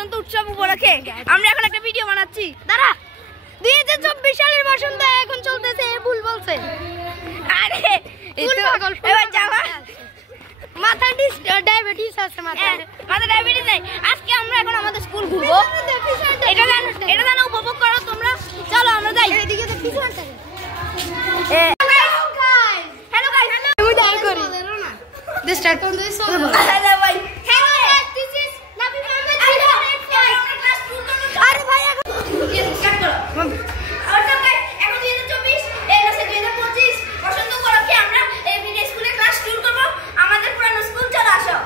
বসন্ত উৎসব উপলক্ষে আমরা এখন একটা ভিডিও বানাচ্ছি। দাঁড়া, 2024 সালের বসন্ত এখন চলতেছে, ভুল বলছে। আরে এবার যাবা মাথা ডায়াবেটিস আছে, মাথা ডায়াবেটিস নাই। আজকে আমরা এখন আমাদের স্কুল ঘুরবো, এটা জানো উপভোগ করো তোমরা। চলো আমরা যাই। এদিকে তো কিছু আছে। হ্যালো গাইস, আমি ডাই করি this start on this. Hello ভাই, হ্যালো গাইস, দিস ইজ নাবি মোহাম্মদ। আরে ভাই এখন স্টার্ট করো। আমরা গাইস এখন 2024 এই মাসে 2025 বসন্ত উপলক্ষে আমরা এই ভিডিও স্কুলে ক্লাস শুরু করব। আমাদের পুরানো স্কুল চলে আসো।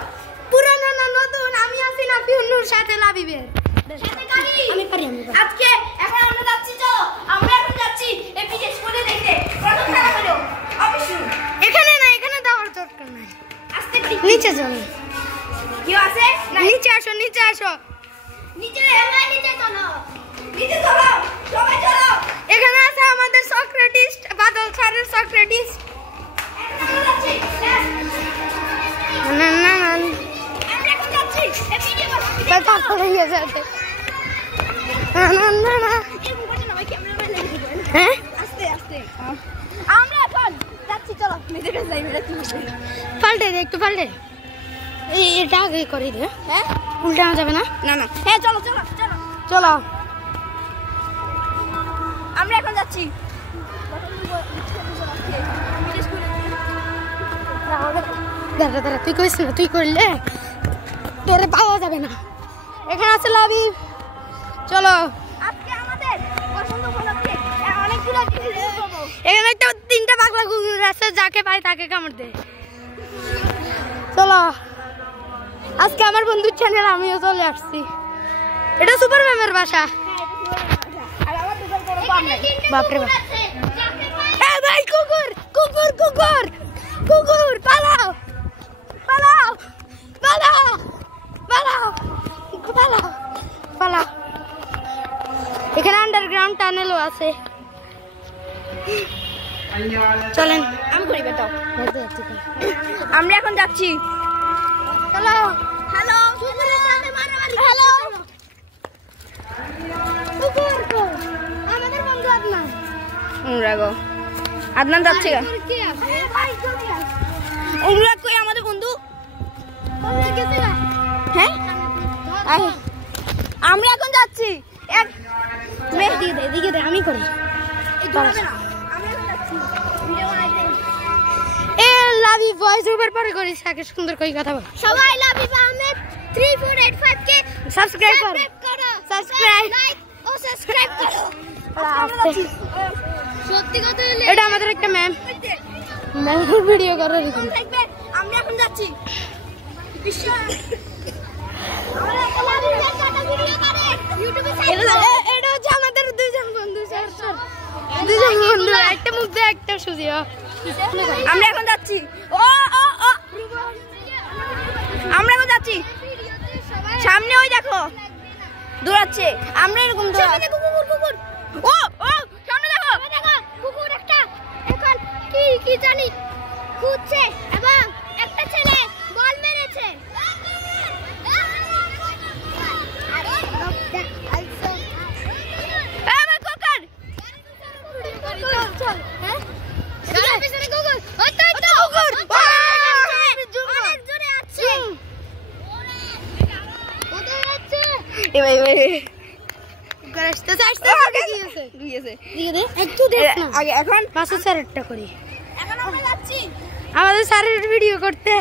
পুরানো না নতুন? আমি আছি না পিউনুর সাথে লাবিবের সাথে কারি। আমি পারি। আজকে এখন আমরা যাচ্ছি, চলো আমরা এখন যাচ্ছি এই ভিডিও স্কুলে দেখতে। প্রথম খেলা হলো অফিসু। এখানে না, এখানে যাওয়ার দরকার নাই। আস্তে নিচে চলো। কি আছে? নিচে আসো, নিচে আসো। নিচে এবার নিচে চলো, নিচে চলো, সবাই চলো। এখানে আছে আমাদের সক্রেটিস্ট, বাদল স্যারের সক্রেটিস্ট। আমরা যাচ্ছি না না না, আমরা এখন যাচ্ছি এই ভিডিও বানাতে। পাপা হয়ে যাচ্ছে না না না না, এই মুখটা না ভাই, ক্যামেরাম্যান লেগে দিবেন। হ্যাঁ আস্তে আস্তে আমরা এখন যাচ্ছি, চলো মেয়েদের কাছে যাই। মেয়েরা কি বলবে? পাল্টে দে, একটু পাল্টে। এটা আগে করে দে। হ্যাঁ উল্টানো যাবে না? না না, হ্যাঁ চলো চলো চলো চলো। আমরা এখন যাচ্ছি। দাঁড়া দাঁড়া, তুই কইস না, তুই করলে তোরে পাওয়া যাবে না। এখানে আছে লাভি, চলো। আজকে আমাদের বসন্ত উপলক্ষে অনেকগুলো জিনিস করব। এখানে একটা 3টা পাগলা কুকুর আছে, যাকে পায় তাকে কামড় দেয়। চলো, আজকে আমার বন্ধুর চ্যানেল আমিও চলে আসছি। এটা সুপার ম্যামের বাসা। বাপরে বাপ, এই ভাই কুকুর কুকুর কুকুর কুকুর, পালাও পালাও পালাও পালাও পালাও পালাও। এখানে আন্ডারগ্রাউন্ড টানেলও আছে। চলেন, আমি করি বেটা। আমরা এখন যাচ্ছি, চলো। হ্যালো কুকুরের সাথে মারামারি। হ্যালো কুকুর কো আমাদের বন্ধু আদনান। রাগো আদনান যাচ্ছে গা। কি আছে ভাই? জলদি আস। ওরা কই আমাদের বন্ধু? বন্ধু গেছে গা। হ্যাঁ আমরা এখন যাচ্ছি। এক মেহেদি দে, এদিকে দে, আমি করি। এই দৌড়াবে না, আমরা এখন যাচ্ছি ভিডিও বানাইতে। এ লাভি ভয়েস ওভার পরে করিস, আগে সুন্দর কই কথা বল। সবাই লাভি আহমেদ 3485 কে সাবস্ক্রাইব করো, সাবস্ক্রাইব লাইক ও সাবস্ক্রাইব করো। সত্যি কথা হলো এটা আমাদের একটা ম্যাম ভিডিও করে থাকবে। আমরা এখন যাচ্ছি। এটা হচ্ছে আমাদের দুইজন বন্ধু, দুইজন বন্ধু, একটা মুখ দিয়ে একটা সুজিও। আমরা এখন যাচ্ছি। ও ও ও আমরা এখন যাচ্ছি সামনে, ওই দেখো দৌড়াচ্ছে। আমরা এরকম দৌড়াচ্ছি। কুকুর কুকুর, ও ও সামনে দেখো, দেখো কুকুর একটা এখন কি জানি খুঁজছে এবং একটা ছেলে বল মেরেছে। আমাদের স্যারের ভিডিও করতে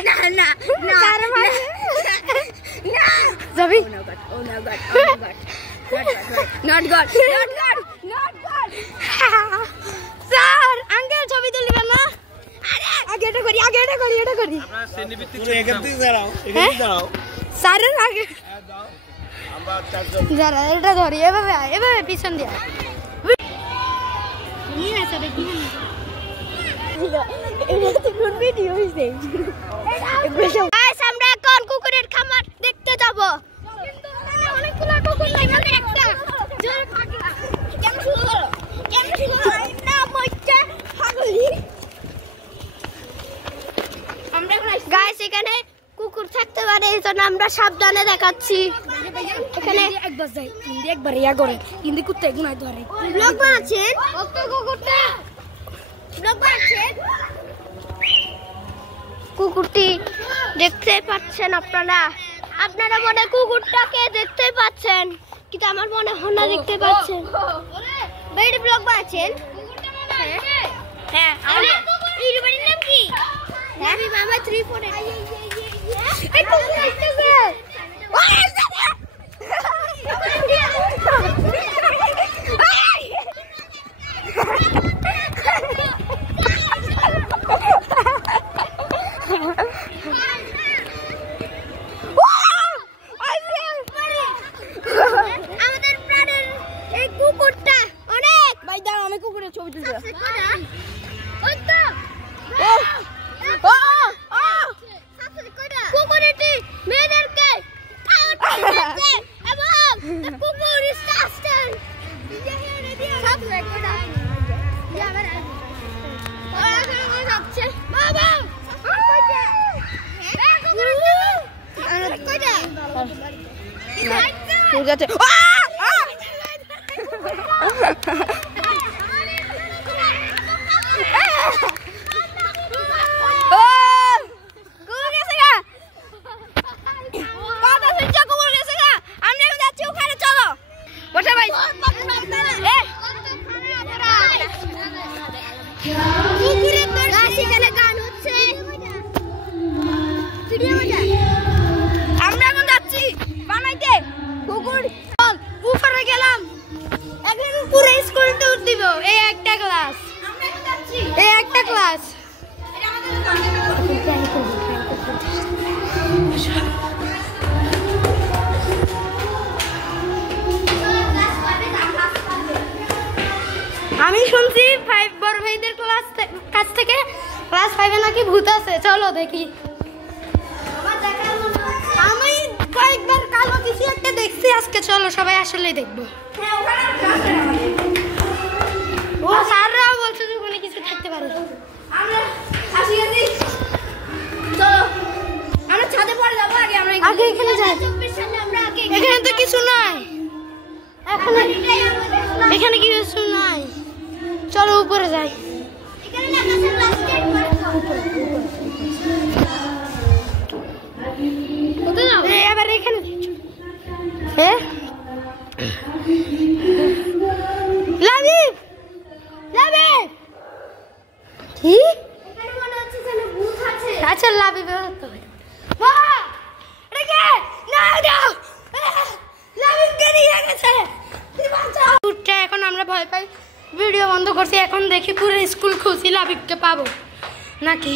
যাবি। স্যার আঙ্কেল ছবি তুলিবেন না? আগে এটা করি, আগে এটা করি, এটা করি। স্যারের আগে যারা এটা ধরি, এভাবে এভাবে পিছন দিয়ে। আমরা এখন কুকুরের খামার দেখতে যাব। অনেকগুলো কুকুর গাইস, এখানে কুকুর থাকতে পারে, এই জন্য আমরা সাবধানে দেখাচ্ছি। এখানে একবার যাই একবার ইয়া করে কিন্তু কুত্তে গুনাই ধরে ব্লগ বানাচ্ছেন কুকুরটি দেখতে পাচ্ছেন আপনারা মনে কুকুরটাকে দেখতে পাচ্ছেন কিন্তু আমার মনে হয় না দেখতে পাচ্ছেন বাইরে ব্লগ বানাচ্ছেন হ্যাঁ আমাদের ইউটিউবের নাম কি আমি মামা 34 এই কুকুর আসছে আমাদের প্রাণের এই কুকুরটা অনেক ভাই দাও আমি কুকুরের ছবি তুলবো ওই তো কুকুরটি মেয়েদেরকে এবং কুকুর শাস্ত্র ঠিক আছে আমরা এখন যাচ্ছি বানাইতে কুকুর উপরে গেলাম এখন পুরো স্কুল ট্যুর দিব এই একটা ক্লাস আমি শুনছি 5 বড় ভাইদের কাছ থেকে ক্লাস 5 এ নাকি ভূত আছে চলো দেখি আমি কয়েকবার কালো কিছু একটা দেখছি আজকে চলো সবাই আসলে দেখবো ও স্যাররাও বলছে যে ওখানে কিছু থাকতে পারে আমরা আসি চলো আমরা ছাদে পড়ে যাবো আগে এখানে যাই এখানে তো কিছু নাই এখানে কিছু নাই চলো উপরে যাই এবার এখানে আচ্ছা লাবিব এখন আমরা ভয় পাই ভিডিও বন্ধ করছি এখন দেখি পুরো স্কুল খুঁজছি লাবিবকে পাবো নাকি